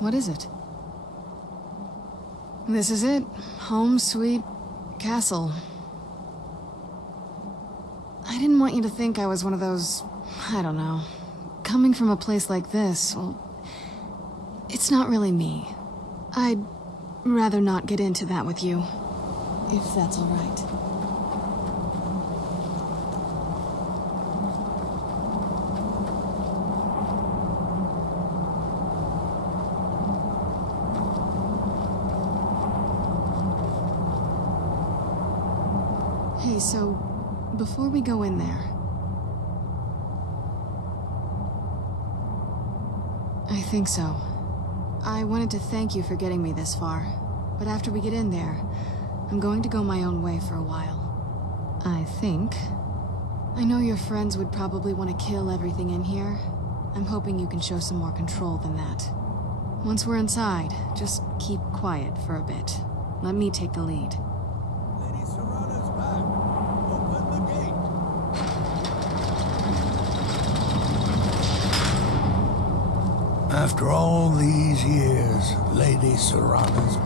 What is it? This is it. Home, sweet castle. I didn't want you to think I was one of those... I don't know. Coming from a place like this, well... It's not really me. I'd rather not get into that with you. If that's all right. Hey, so, before we go in there... I think so. I wanted to thank you for getting me this far, but after we get in there, I'm going to go my own way for a while. I think. I know your friends would probably want to kill everything in here. I'm hoping you can show some more control than that. Once we're inside, just keep quiet for a bit. Let me take the lead. Lady Serana's back. Open the gate. After all these years, Lady Serana's...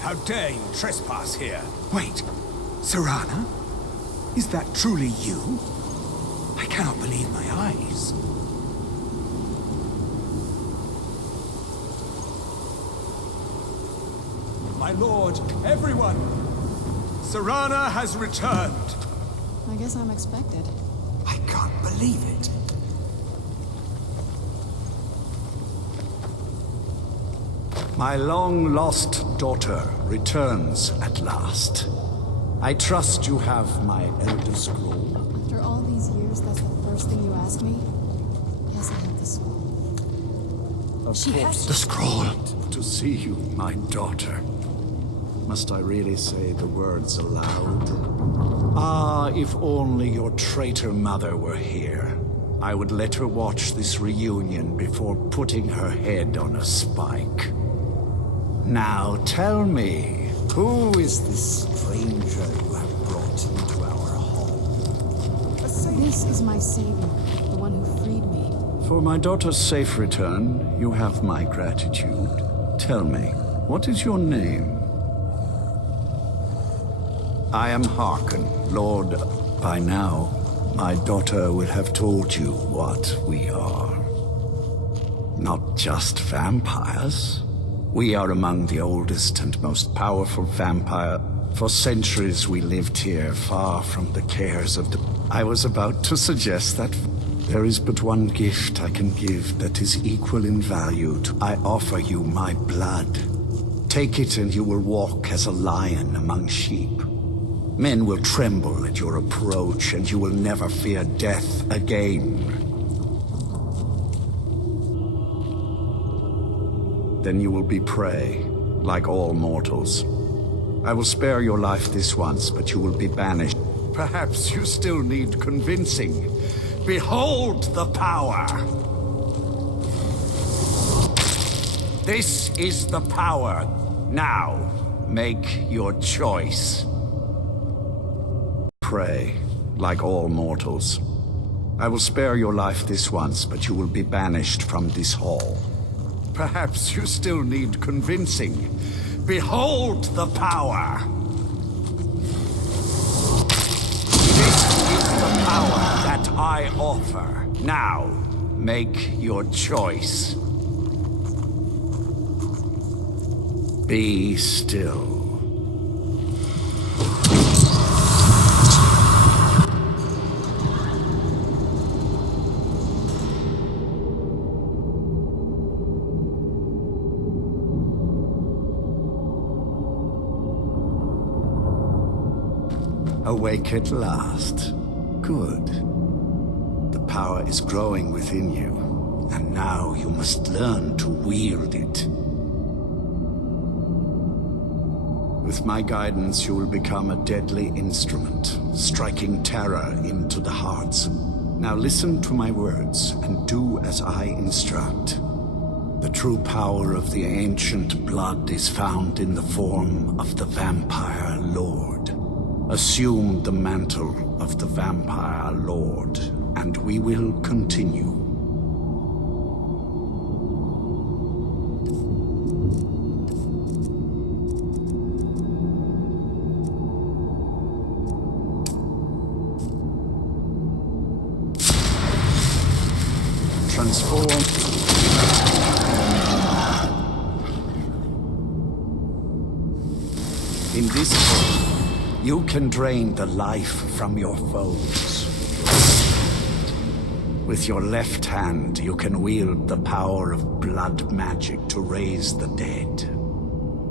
How dare you trespass here? Wait, Serana? Is that truly you? I cannot believe my eyes. My lord, everyone! Serana has returned! I guess I'm expected. I can't believe it. My long-lost daughter returns at last. I trust you have my Elder Scroll. After all these years, that's the first thing you ask me? Yes, I have the scroll. Of course, the scroll. To see you, my daughter. Must I really say the words aloud? Ah, if only your traitor mother were here. I would let her watch this reunion before putting her head on a spike. Now tell me, who is this stranger you have brought into our home? This is my savior, the one who freed me. For my daughter's safe return, you have my gratitude. Tell me, what is your name? I am Harkon, Lord. By now, my daughter will have told you what we are. Not just vampires. We are among the oldest and most powerful vampire. For centuries we lived here, far from the cares of the... I was about to suggest that there is but one gift I can give that is equal in value to... I offer you my blood. Take it and you will walk as a lion among sheep. Men will tremble at your approach and you will never fear death again. Then you will be prey, like all mortals. I will spare your life this once, but you will be banished. Perhaps you still need convincing. Behold the power! This is the power. Now, make your choice. Prey, like all mortals. I will spare your life this once, but you will be banished from this hall. Perhaps you still need convincing. Behold the power! This is the power that I offer. Now, make your choice. Be still. Awake at last. Good. The power is growing within you, and now you must learn to wield it. With my guidance, you will become a deadly instrument, striking terror into the hearts. Now listen to my words, and do as I instruct. The true power of the ancient blood is found in the form of the Vampire Lord. Assume the mantle of the Vampire Lord, and we will continue. Transform. In this way, you can drain the life from your foes. With your left hand, you can wield the power of blood magic to raise the dead.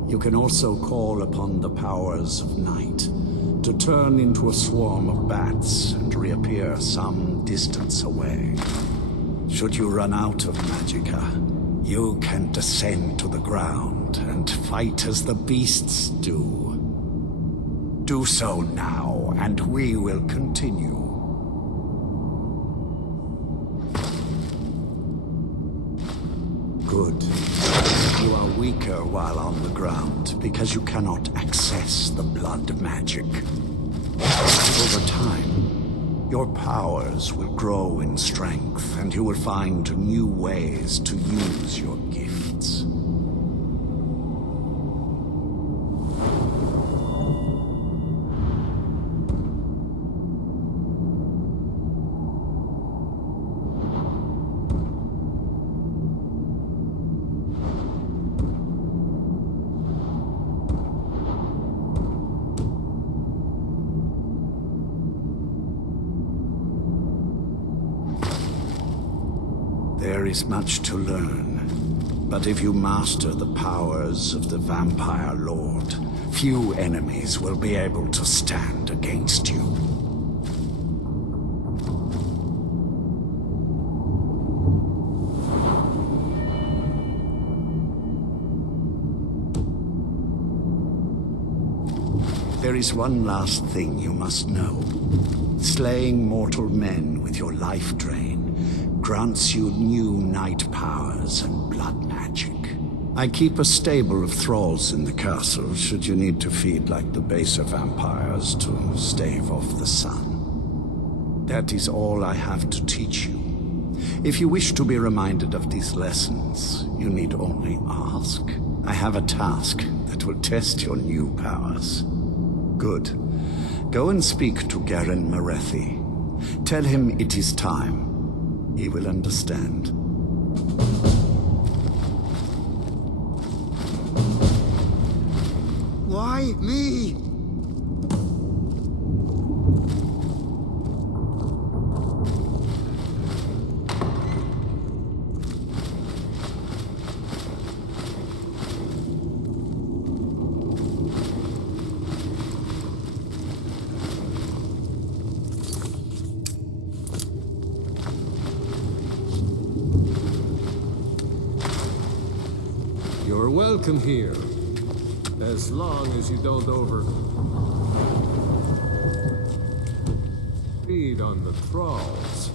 You can also call upon the powers of night to turn into a swarm of bats and reappear some distance away. Should you run out of magicka, you can descend to the ground and fight as the beasts do. Do so now, and we will continue. Good. You are weaker while on the ground because you cannot access the blood magic. Over time, your powers will grow in strength, and you will find new ways to use your gifts. There is much to learn, but if you master the powers of the Vampire Lord, few enemies will be able to stand against you. There is one last thing you must know. Slaying mortal men with your life drain grants you new night powers and blood magic. I keep a stable of thralls in the castle should you need to feed like the baser vampires to stave off the sun. That is all I have to teach you. If you wish to be reminded of these lessons, you need only ask. I have a task that will test your new powers. Good. Go and speak to Garen Marethi. Tell him it is time. He will understand. Why me? You're welcome here, as long as you don't feed on the thralls.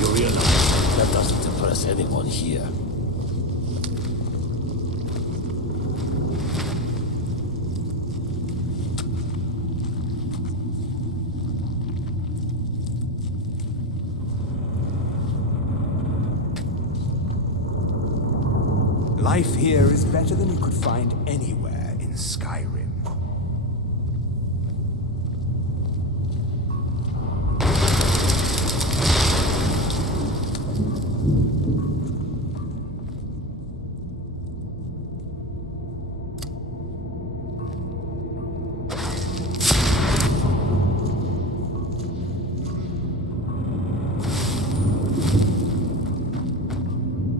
You realize that doesn't impress anyone here. Life here is better than you could find anywhere in Skyrim.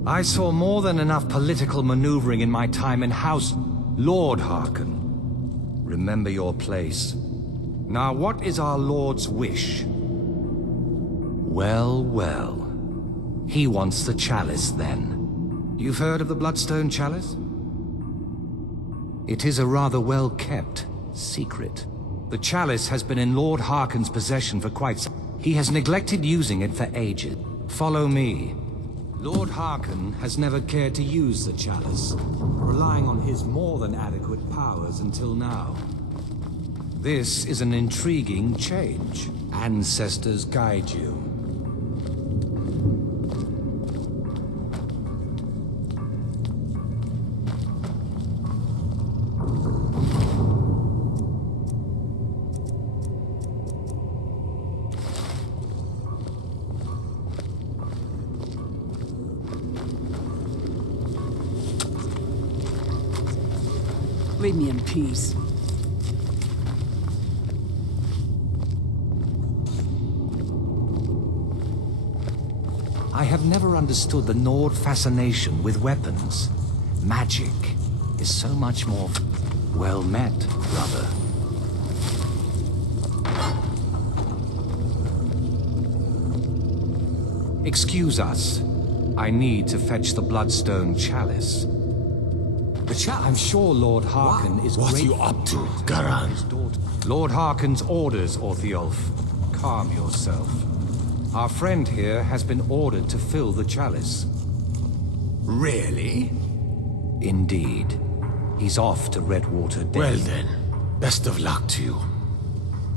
I saw more than enough political maneuvering in my time in House Lord Harkon. Remember your place. Now, what is our Lord's wish? Well, well. He wants the chalice, then. You've heard of the Bloodstone Chalice? It is a rather well-kept secret. The chalice has been in Lord Harkon's possession for quite some... He has neglected using it for ages. Follow me. Lord Harkon has never cared to use the chalice, relying on his more than adequate powers until now. This is an intriguing change. Ancestors guide you. Leave me in peace. I have never understood the Nord fascination with weapons. Magic is so much more... Well met, brother. Excuse us. I need to fetch the Bloodstone Chalice. I'm sure Lord Harkon is What are you grateful up to, for Garan? his daughter. Lord Harkon's orders, Orthiolf. Calm yourself. Our friend here has been ordered to fill the chalice. Really? Indeed. He's off to Redwater Den. Well then, best of luck to you.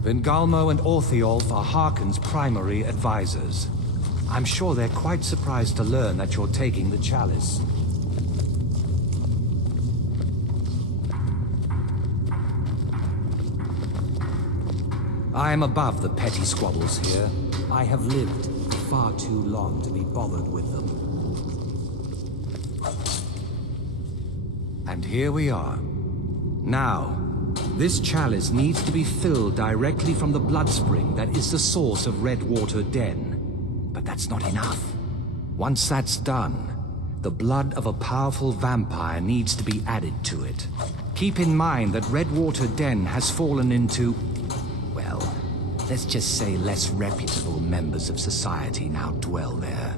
Vingalmo and Orthiolf are Harkon's primary advisors. I'm sure they're quite surprised to learn that you're taking the chalice. I am above the petty squabbles here. I have lived far too long to be bothered with them. And here we are. Now, this chalice needs to be filled directly from the blood spring that is the source of Redwater Den. But that's not enough. Once that's done, the blood of a powerful vampire needs to be added to it. Keep in mind that Redwater Den has fallen into... well, let's just say less reputable members of society now dwell there.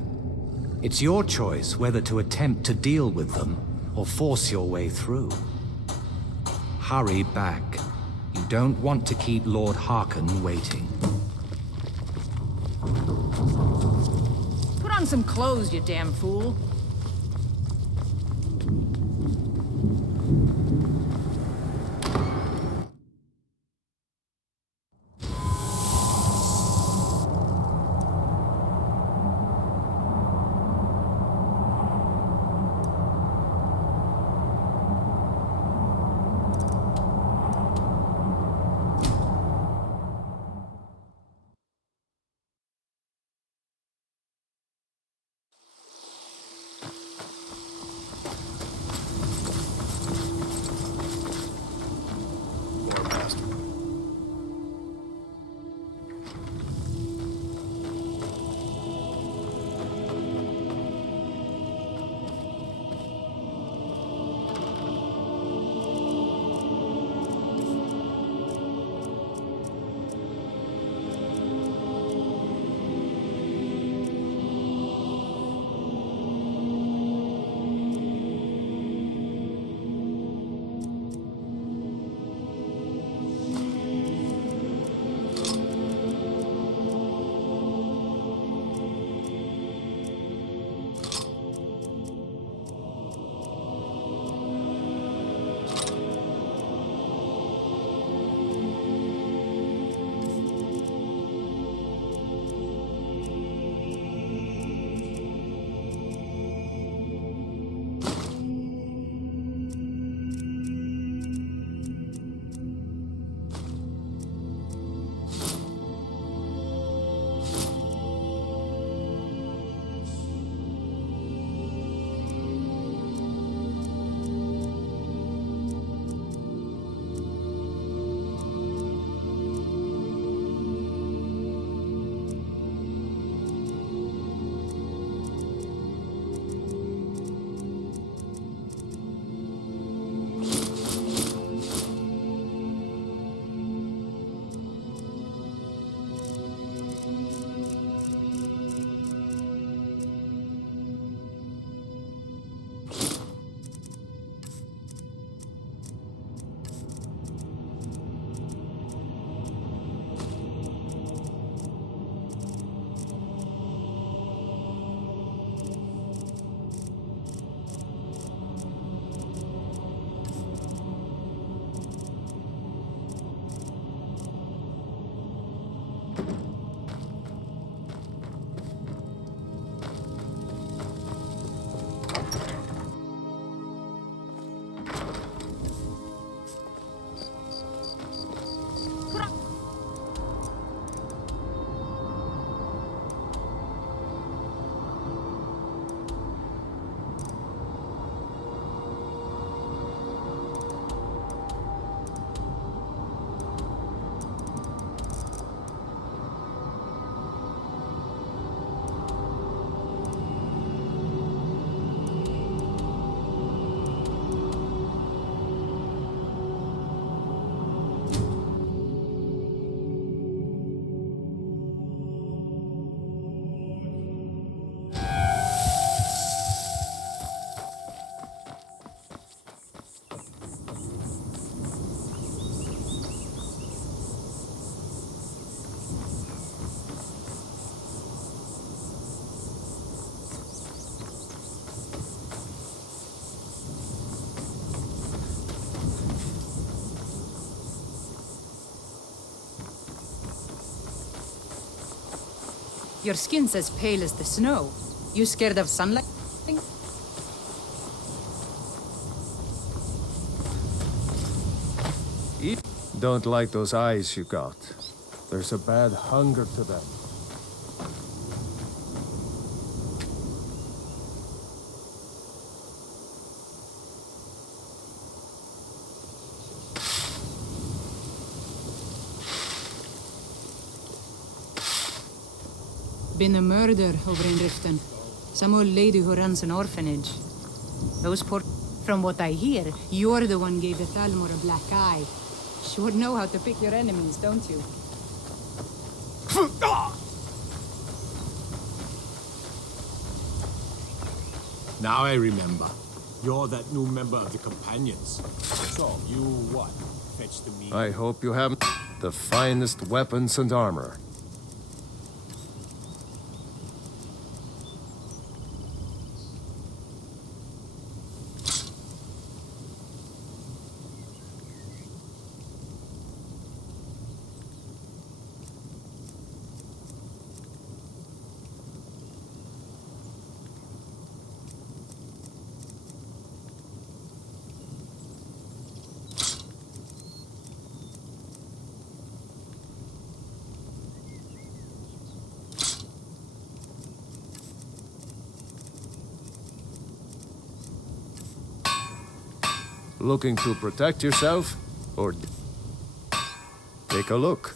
It's your choice whether to attempt to deal with them or force your way through. Hurry back. You don't want to keep Lord Harkon waiting. Put on some clothes, you damn fool. Your skin's as pale as the snow. You scared of sunlight? Don't like those eyes you got. There's a bad hunger to them. Been a murder over in Riften. Some old lady who runs an orphanage. Those poor... From what I hear, you're the one gave the Thalmor a black eye. Sure know how to pick your enemies, don't you? Now I remember. You're that new member of the Companions. So, you what? Fetch the meat? I hope you have the finest weapons and armor. Looking to protect yourself? Or... Take a look.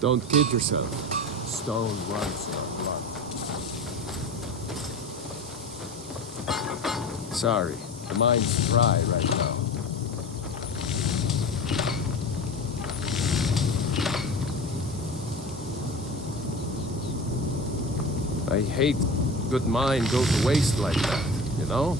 Don't kid yourself. Stone runs in our blood. Sorry, the mine's dry right now. I hate good mine go to waste like that, you know?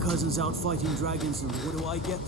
Cousin's out fighting dragons, and what do I get?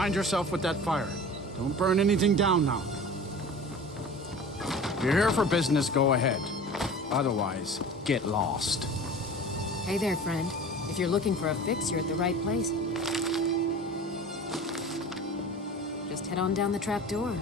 Mind yourself with that fire. Don't burn anything down now. If you're here for business, go ahead. Otherwise, get lost. Hey there, friend. If you're looking for a fix, you're at the right place. Just head on down the trap door.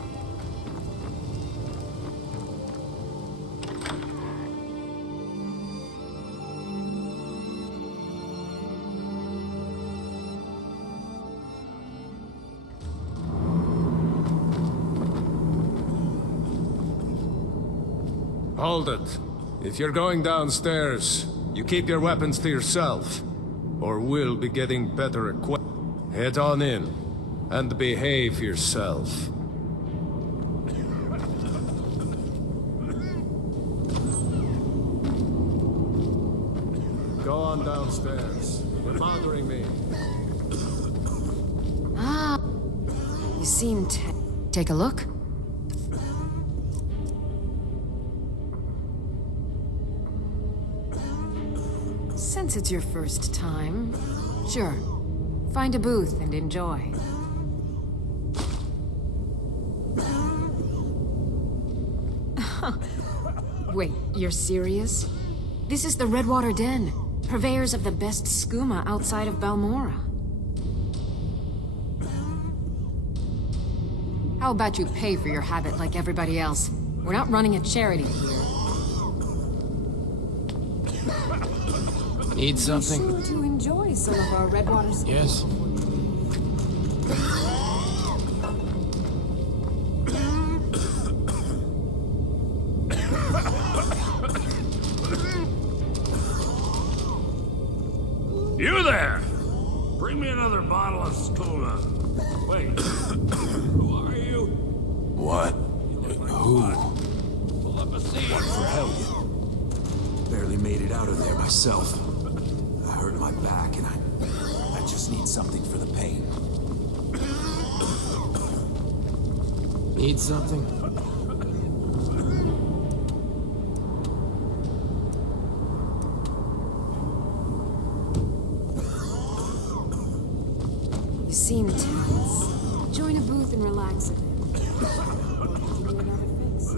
Hold it. If you're going downstairs, you keep your weapons to yourself, or we'll be getting better equipped. Head on in, and behave yourself. Go on downstairs. You're bothering me. Ah, you seem Take a look. Since it's your first time, sure. Find a booth and enjoy. Wait, you're serious? This is the Redwater Den, purveyors of the best skooma outside of Balmora. How about you pay for your habit like everybody else? We're not running a charity here. Need something? Be sure to enjoy some of our Redwater skooma. Yes. You there! Bring me another bottle of skooma. Wait, who are you? What? Who? Pull up a seat. What for hell? Barely made it out of there myself. I hurt my back and I just need something for the pain. Need something? You seem tense. Join a booth and relax a bit. Or give you another fix.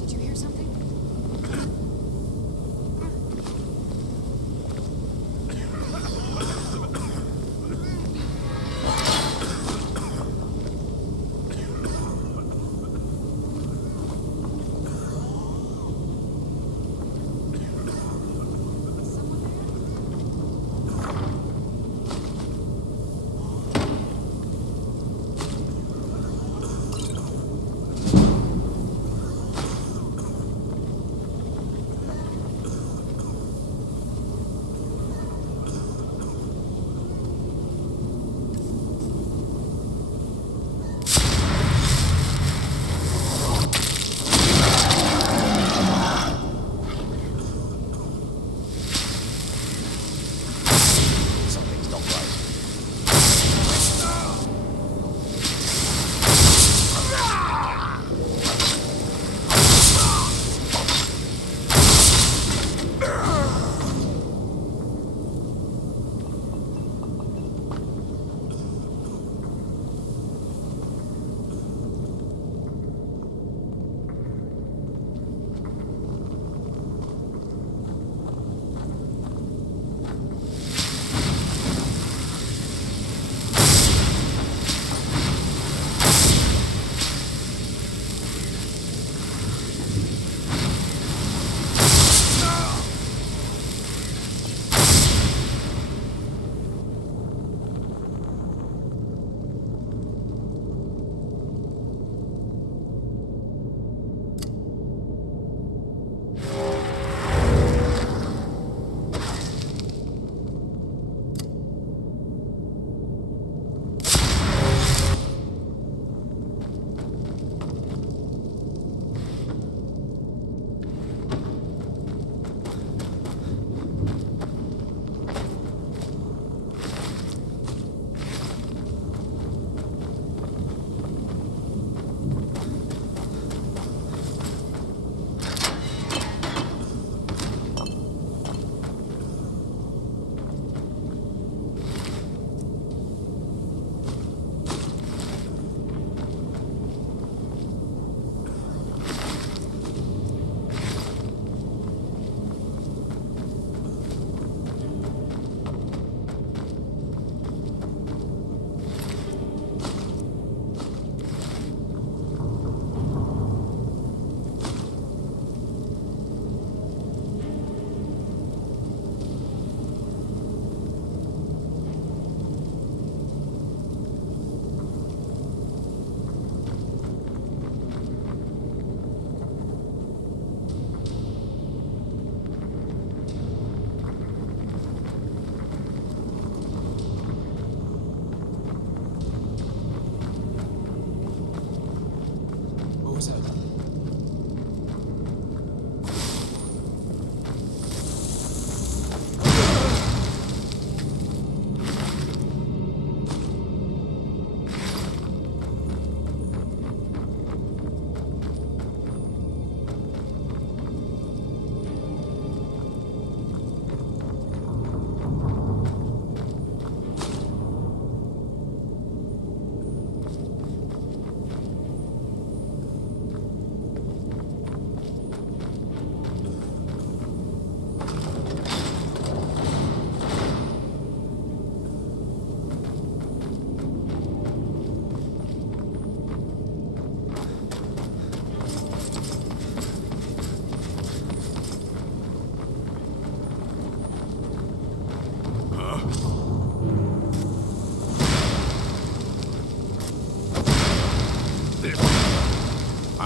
Did you hear something?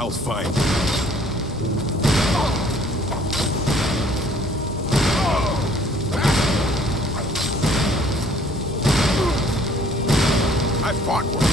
I'll fight. I fought worse.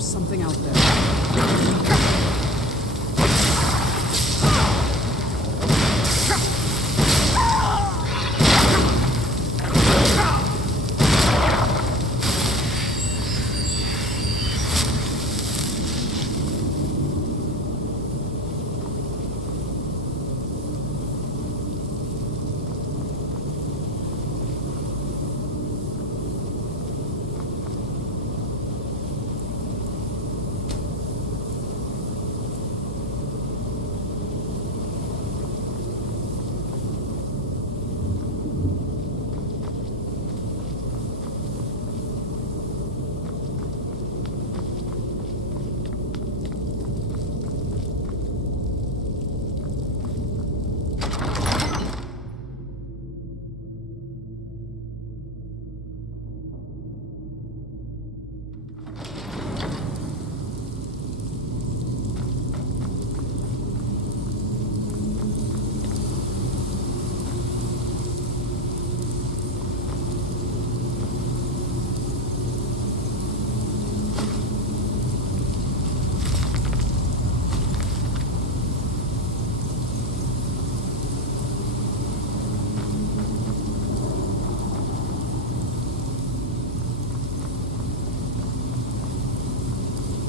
Something out there.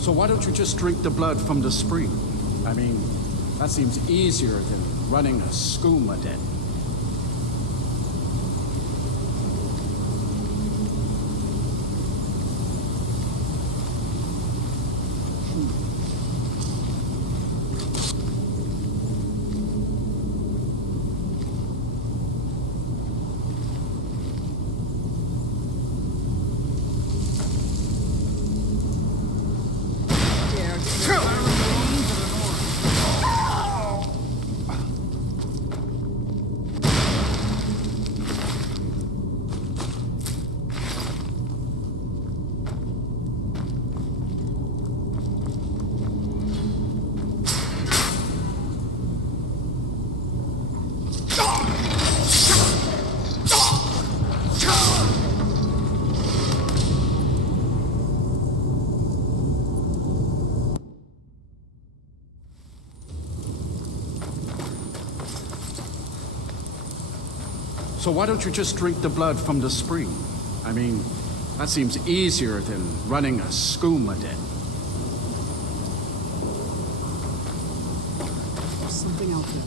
So why don't you just drink the blood from the spring? I mean, that seems easier than running a skooma den. So why don't you just drink the blood from the spring? I mean, that seems easier than running a skooma den. There's something out there.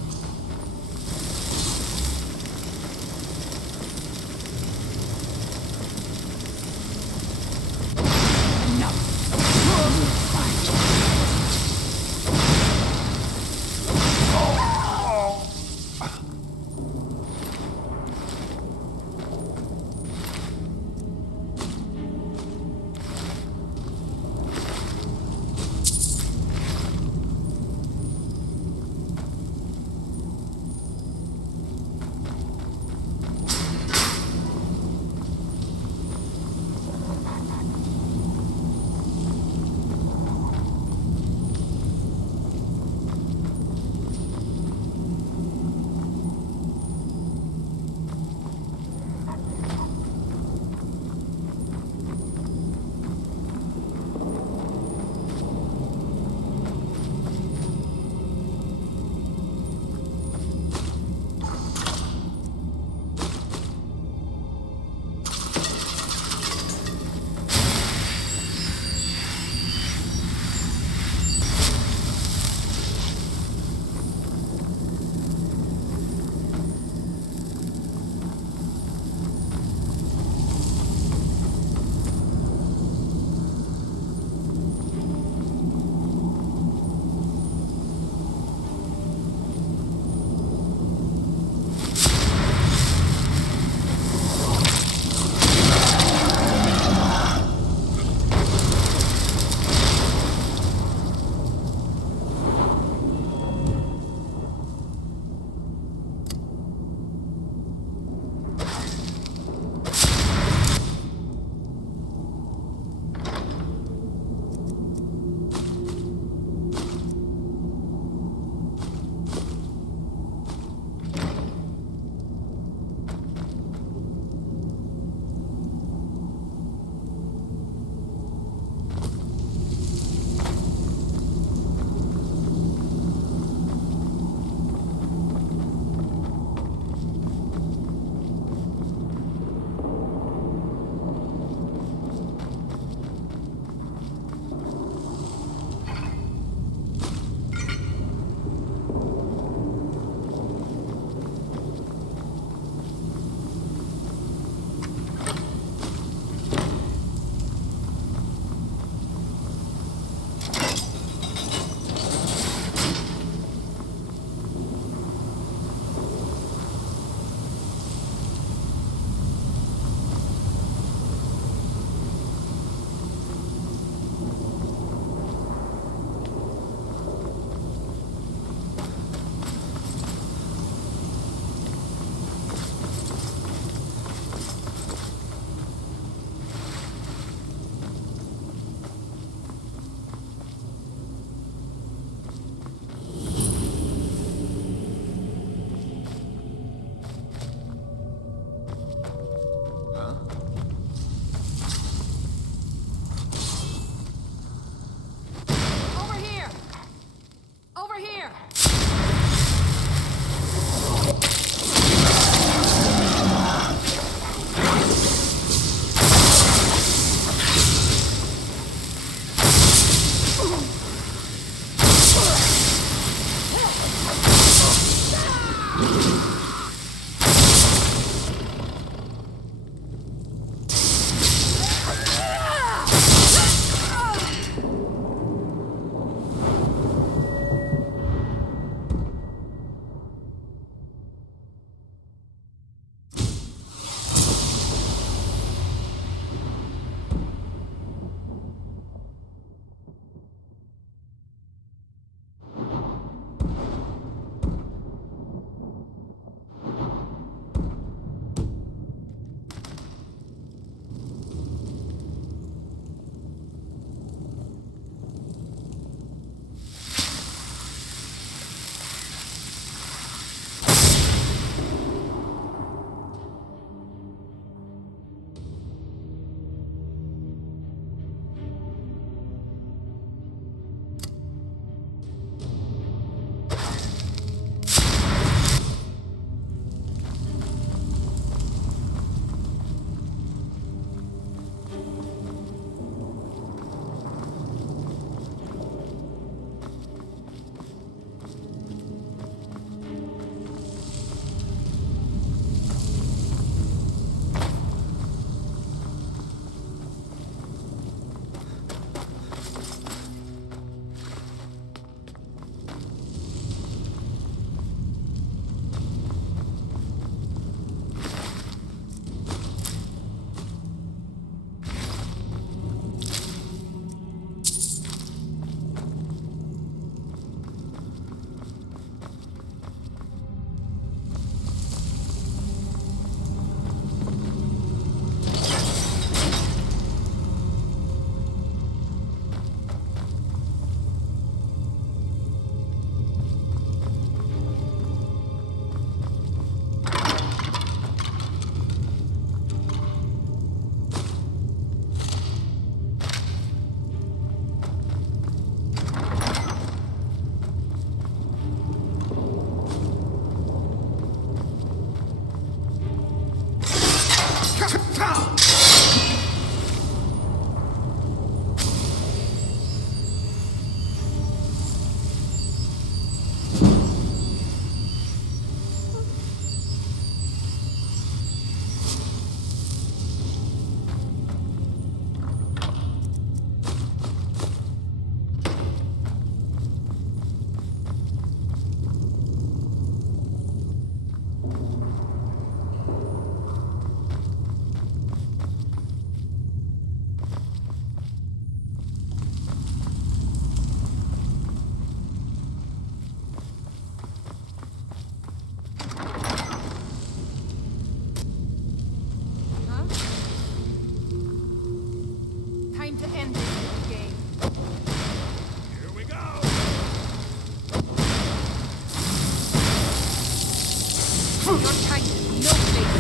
Kind, no favor.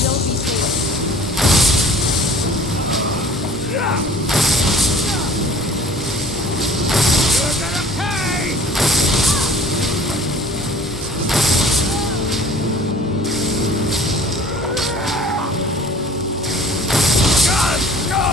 You'll be safe. You're gonna pay! God, no!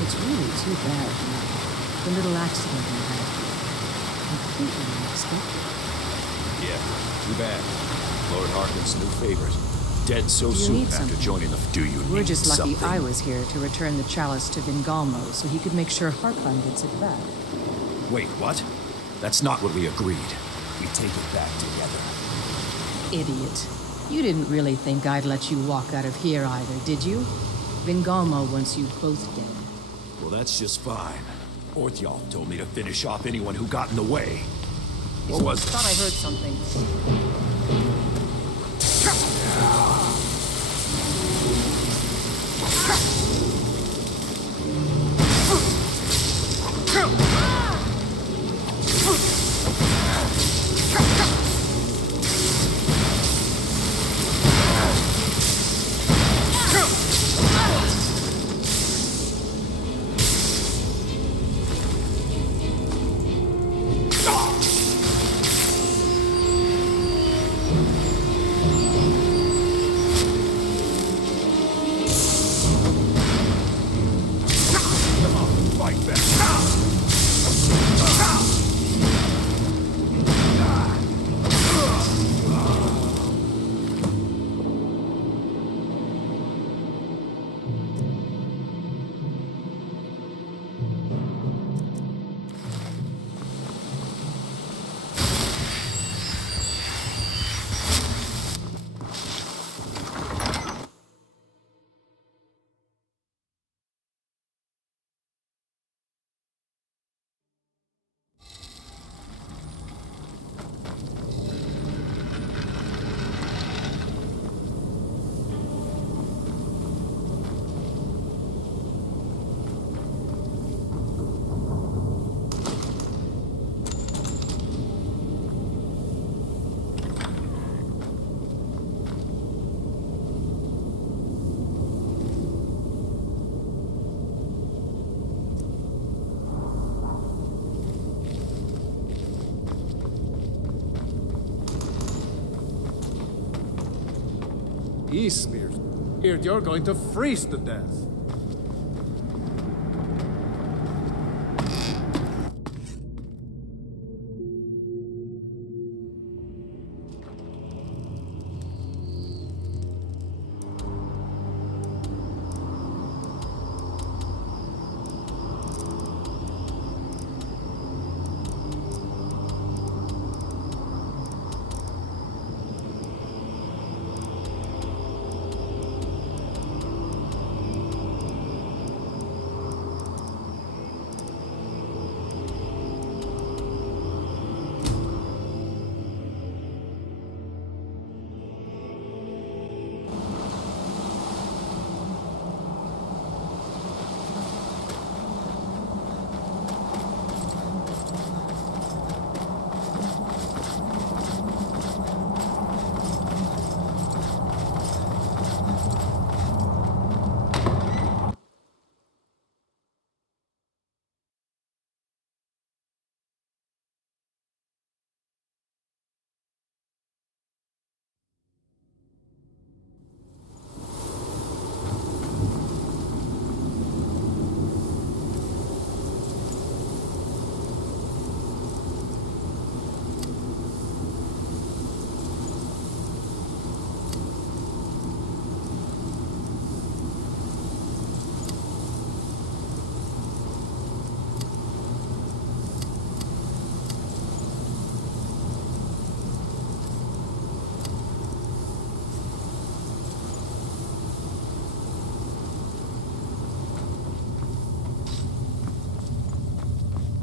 It's really too bad. The little accident we had. Completely unexpected. Yeah, too bad. Lord Harkon's new favorite. Dead so Do you soon need after something? joining the... Do you We're need just lucky something? I was here to return the chalice to Vingalmo so he could make sure Harkon gets it back. Wait, what? That's not what we agreed. We take it back together. Idiot. You didn't really think I'd let you walk out of here either, did you? Vingalmo wants you both dead. Well, that's just fine. Orthyal told me to finish off anyone who got in the way. What was it? Thought I heard something. Eastmere, feared you're going to freeze to death.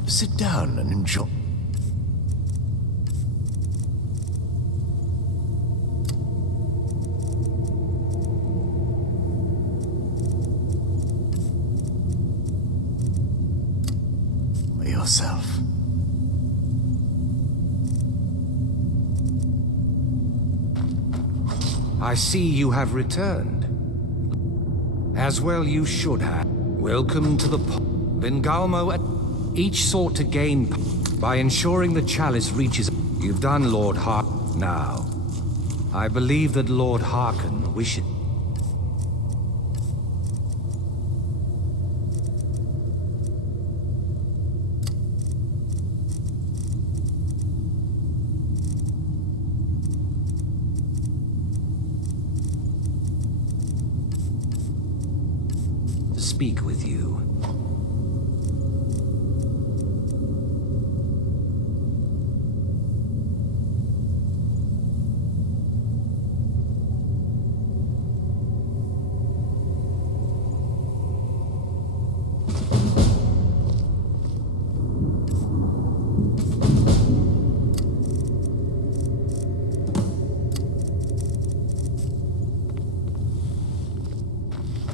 Sit down and enjoy. Yourself. I see you have returned. As well you should have. Welcome to the Vingalmo. Each sought to gain by ensuring the chalice reaches. You've done, Lord Hark. Now, I believe that Lord Harkon wishes. Speak with you.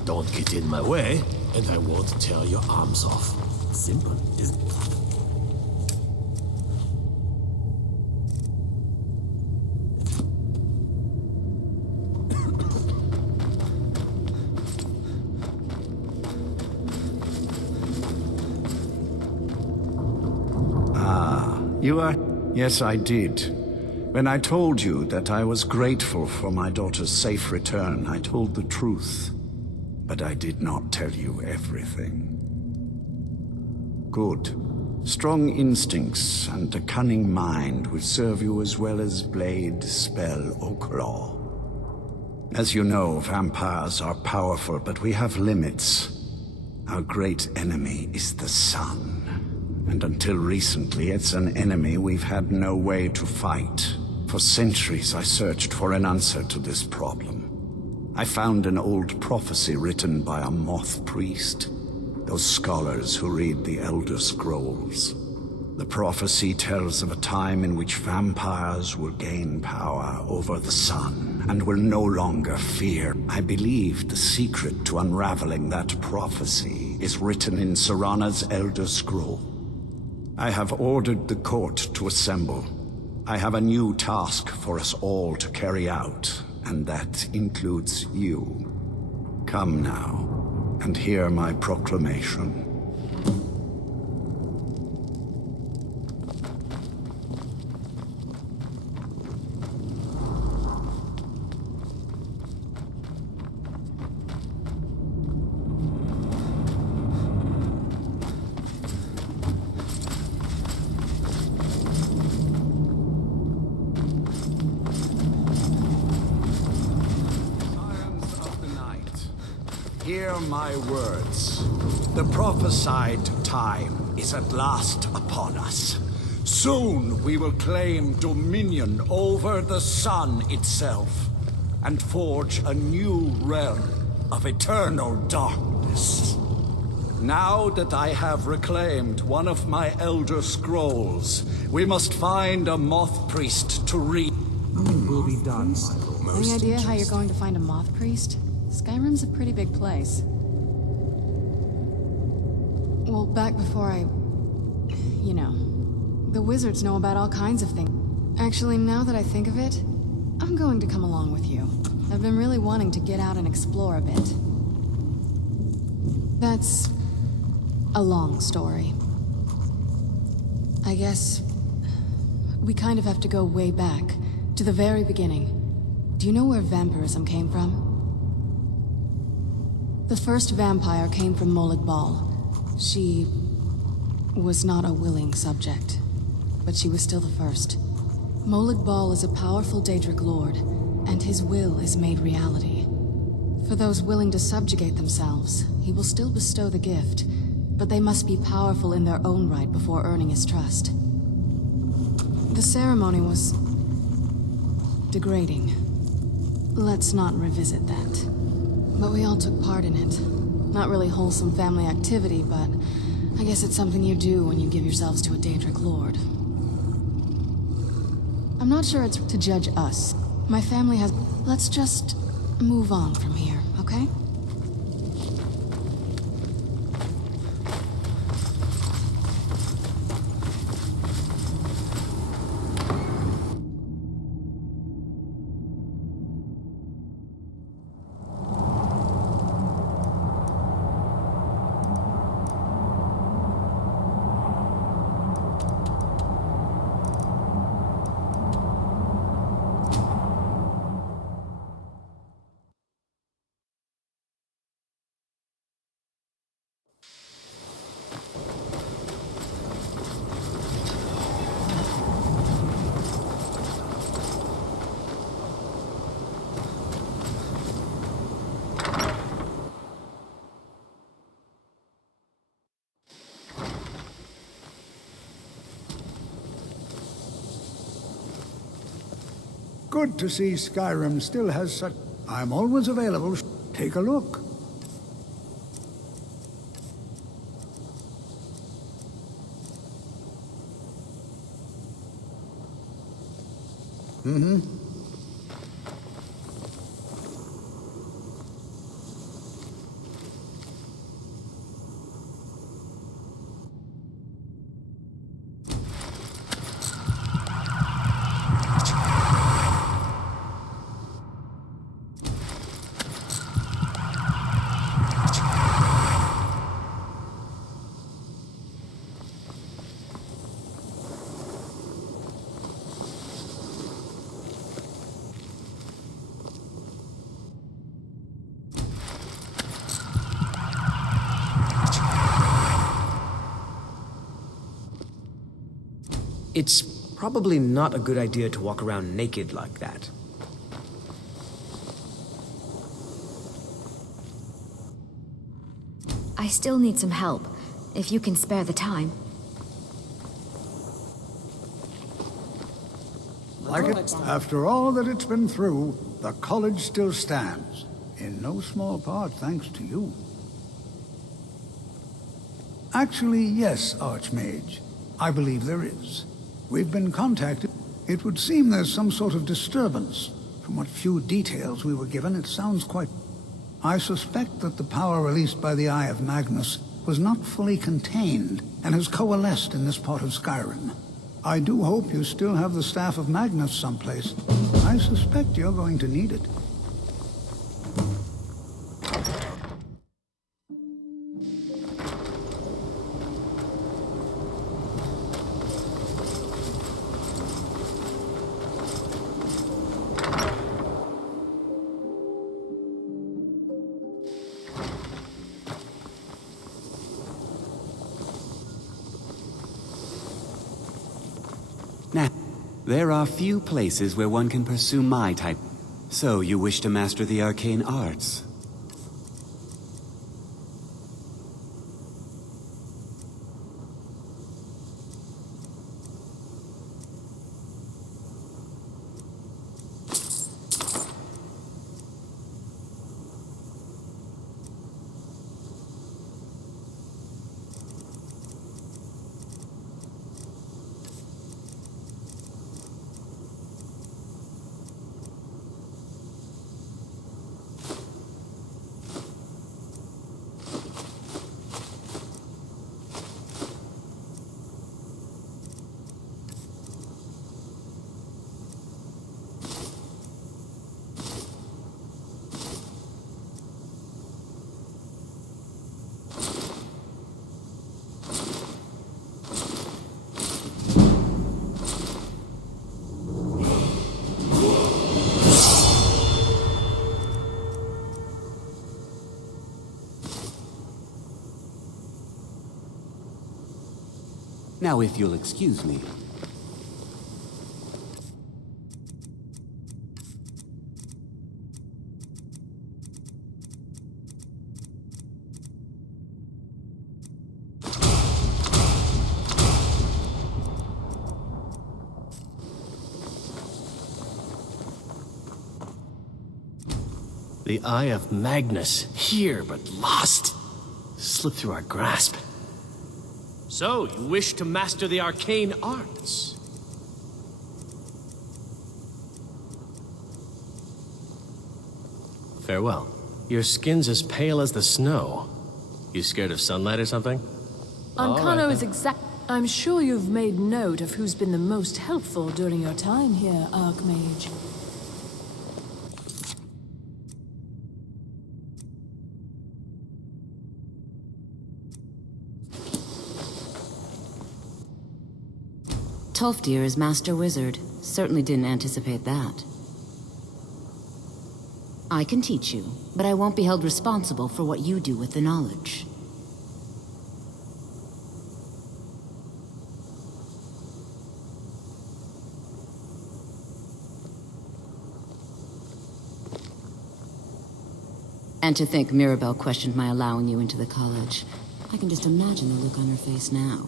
Don't get in my way, and I won't tear your arms off. Simple, isn't it? You are... Yes, I did. When I told you that I was grateful for my daughter's safe return, I told the truth. But I did not tell you everything. Good. Strong instincts and a cunning mind will serve you as well as blade, spell, or claw. As you know, vampires are powerful, but we have limits. Our great enemy is the sun. And until recently, it's an enemy we've had no way to fight. For centuries, I searched for an answer to this problem. I found an old prophecy written by a moth priest. Those scholars who read the Elder Scrolls. The prophecy tells of a time in which vampires will gain power over the sun and will no longer fear. I believe the secret to unraveling that prophecy is written in Serana's Elder Scroll. I have ordered the court to assemble. I have a new task for us all to carry out, and that includes you. Come now, and hear my proclamation. Hear my words. The prophesied time is at last upon us. Soon we will claim dominion over the sun itself and forge a new realm of eternal darkness. Now that I have reclaimed one of my Elder Scrolls, we must find a moth priest to read. It will be done, my lord. Any idea how you're going to find a moth priest? Skyrim's a pretty big place. Well, back before you know, the wizards know about all kinds of things. Actually, now that I think of it, I'm going to come along with you. I've been really wanting to get out and explore a bit. That's a long story. I guess we kind of have to go way back, to the very beginning. Do you know where vampirism came from? The first vampire came from Molag Bal. She was not a willing subject, but she was still the first. Molag Bal is a powerful Daedric lord, and his will is made reality. For those willing to subjugate themselves, he will still bestow the gift, but they must be powerful in their own right before earning his trust. The ceremony was degrading. Let's not revisit that. But we all took part in it. Not really wholesome family activity, but I guess it's something you do when you give yourselves to a Daedric lord. I'm not sure it's to judge us. My family has... Let's just move on from here, okay? Good to see Skyrim still has such... I'm always available. Take a look. Mm-hmm. It's probably not a good idea to walk around naked like that. I still need some help, if you can spare the time. Like it, after all that it's been through, the college still stands. In no small part thanks to you. Actually, yes, Archmage. I believe there is. We've been contacted. It would seem there's some sort of disturbance. From what few details we were given, it sounds quite... I suspect that the power released by the Eye of Magnus was not fully contained and has coalesced in this part of Skyrim. I do hope you still have the Staff of Magnus someplace. I suspect you're going to need it. Now, there are few places where one can pursue my type. So you wish to master the arcane arts? Now, if you'll excuse me. The Eye of Magnus, here but lost. Slipped through our grasp. So, you wish to master the arcane arts? Farewell. Your skin's as pale as the snow. You scared of sunlight or something? Ancano is exact. I'm sure you've made note of who's been the most helpful during your time here, Archmage. Tolfdir is Master Wizard. Certainly didn't anticipate that. I can teach you, but I won't be held responsible for what you do with the knowledge. And to think Mirabelle questioned my allowing you into the college. I can just imagine the look on her face now.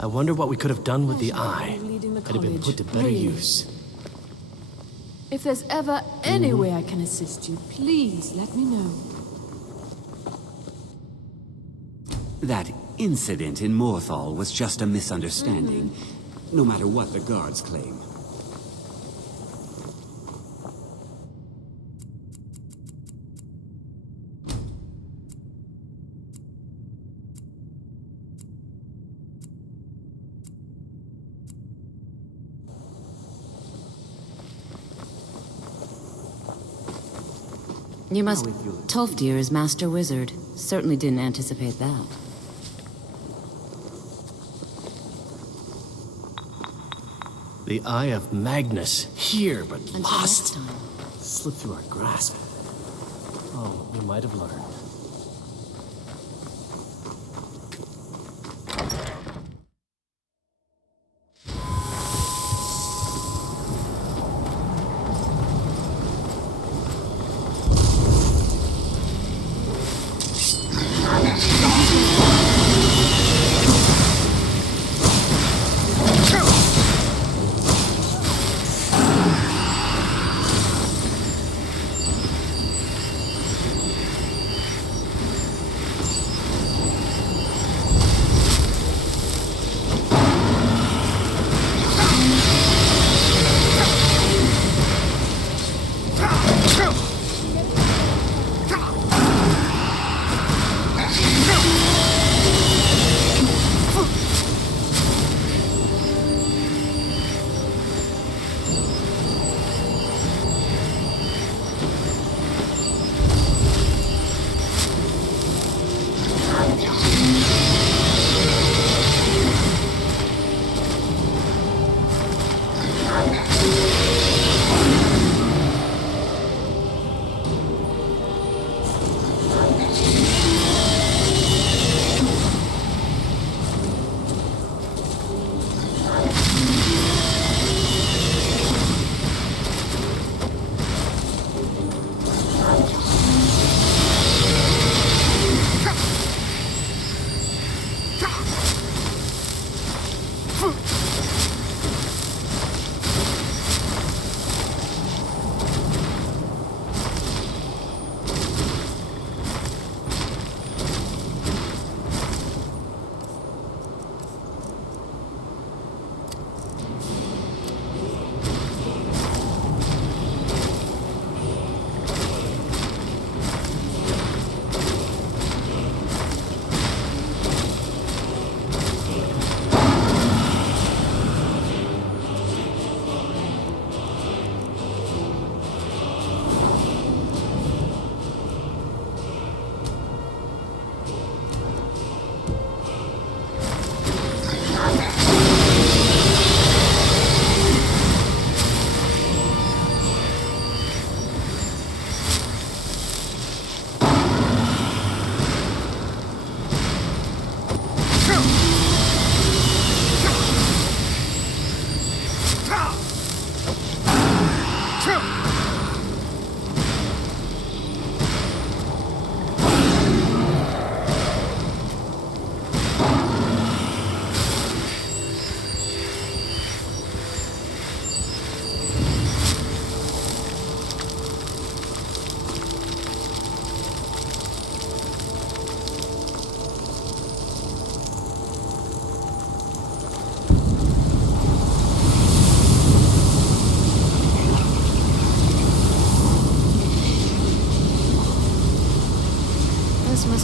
I wonder what we could have done with the eye. Leading the Could have been college. put to better Really? use. If there's ever any way I can assist you, please let me know. That incident in Morthal was just a misunderstanding, no matter what the guards claim. You must... Tolfdir is Master Wizard. Certainly didn't anticipate that. The Eye of Magnus, here, but Until lost. next time. Slipped through our grasp. Oh, we might have learned.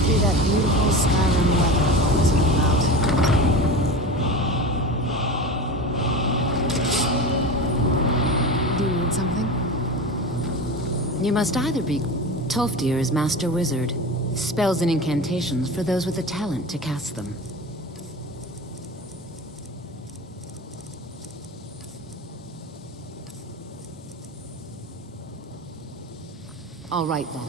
Must be that beautiful Skyrim weather I've always heard about. Do you need something? You must either be... Tolfdir is Master Wizard. Spells and incantations for those with the talent to cast them. All right, then.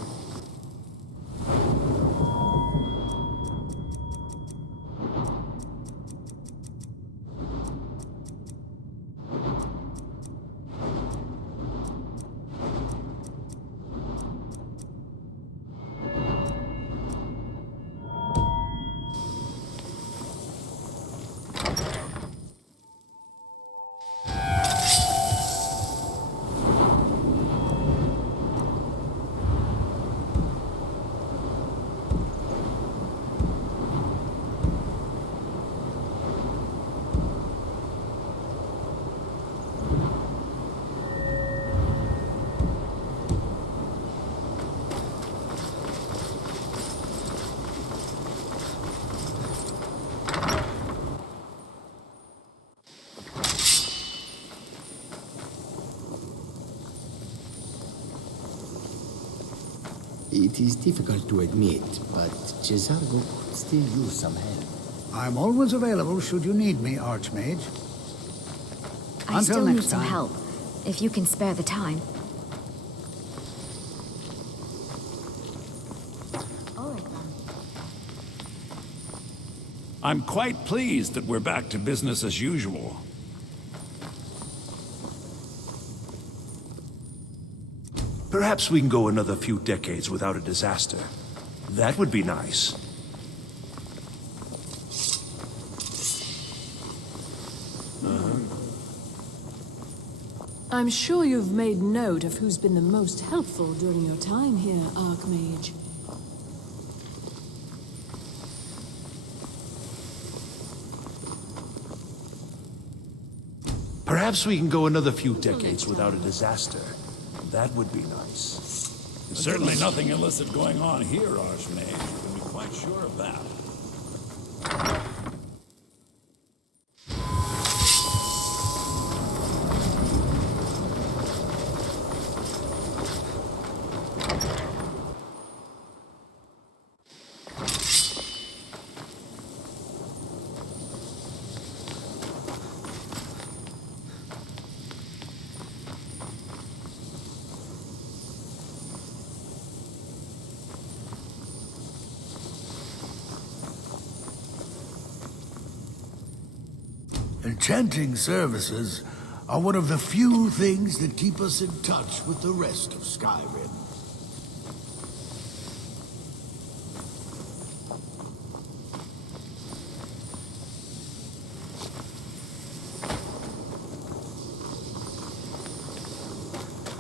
It is difficult to admit, but Cesargo could still use some help. I'm always available should you need me, Archmage. I Until still next need some time. help, if you can spare the time. All right, then. I'm quite pleased that we're back to business as usual. Perhaps we can go another few decades without a disaster. That would be nice. I'm sure you've made note of who's been the most helpful during your time here, Archmage. Perhaps we can go another few decades without a disaster. That would be nice. There's certainly nothing illicit going on here, Archmage. You can be quite sure of that. Enchanting services are one of the few things that keep us in touch with the rest of Skyrim.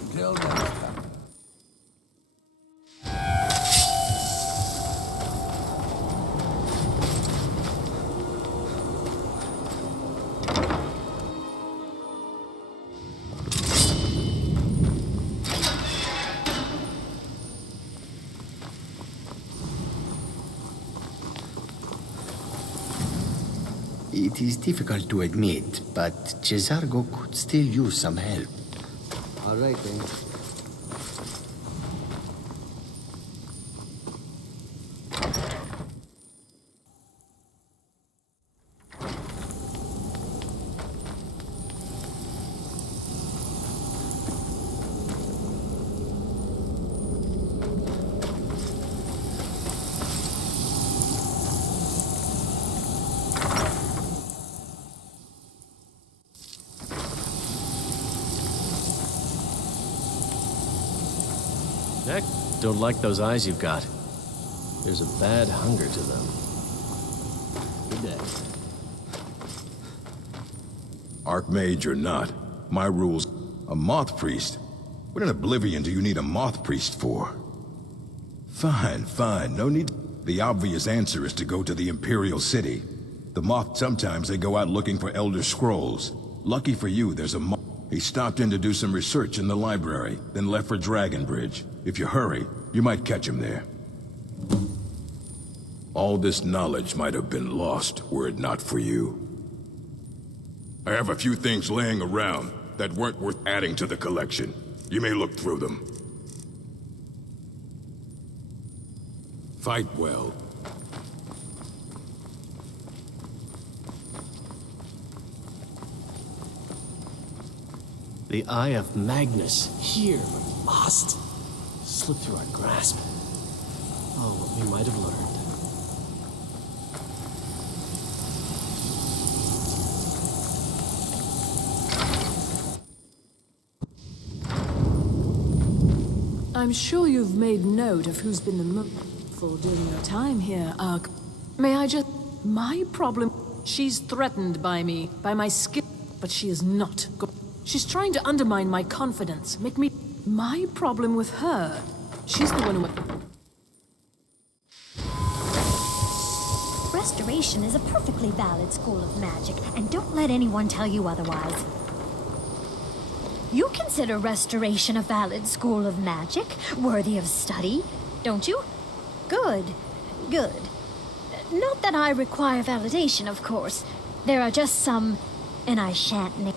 Until next time. It is difficult to admit, but Cesargo could still use some help. All right, then. Heck, don't like those eyes you've got. There's a bad hunger to them. Good day. Archmage or not, my rule's a moth priest. What in Oblivion do you need a moth priest for? Fine, fine, no need. The obvious answer is to go to the Imperial City. The moth, sometimes they go out looking for Elder Scrolls. Lucky for you, there's a moth. He stopped in to do some research in the library, then left for Dragonbridge. If you hurry, you might catch him there. All this knowledge might have been lost were it not for you. I have a few things laying around that weren't worth adding to the collection. You may look through them. Fight well. The Eye of Magnus, here, but lost. Slipped through our grasp. Oh, what we might have learned. I'm sure you've made note of who's been the most helpful during your time here, Ark. May I just... My problem... She's threatened by me, by my skill, but she is not She's trying to undermine my confidence, make me... My problem with her... She's the one who... Restoration is a perfectly valid school of magic, and don't let anyone tell you otherwise. You consider Restoration a valid school of magic, worthy of study, don't you? Good, good. Not that I require validation, of course. There are just some, and I shan't name.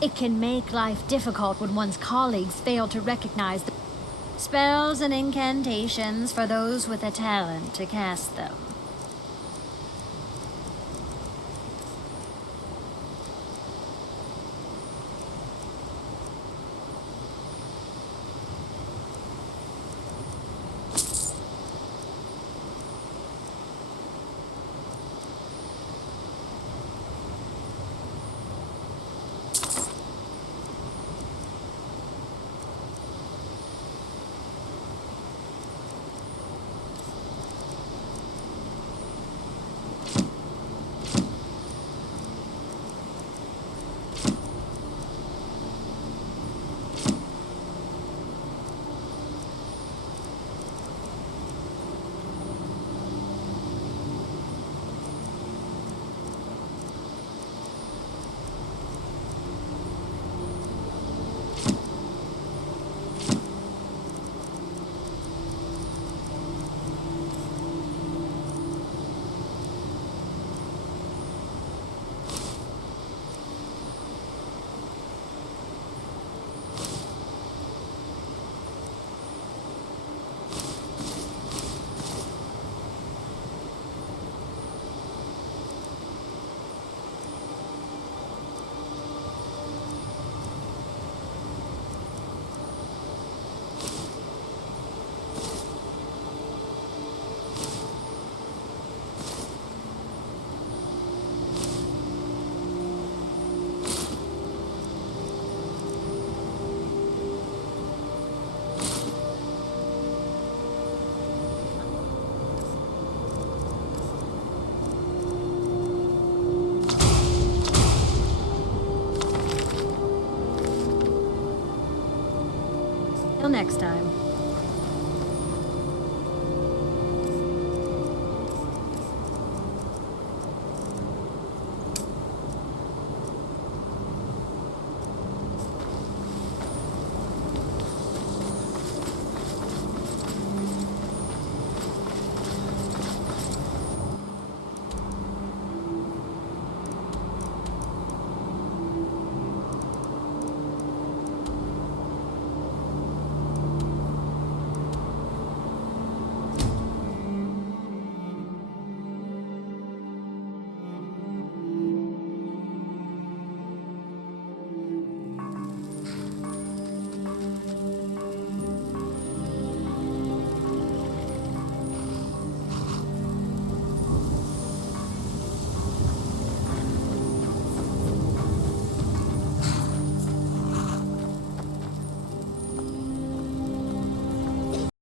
It can make life difficult when one's colleagues fail to recognize the spells and incantations for those with a talent to cast them. Till next time.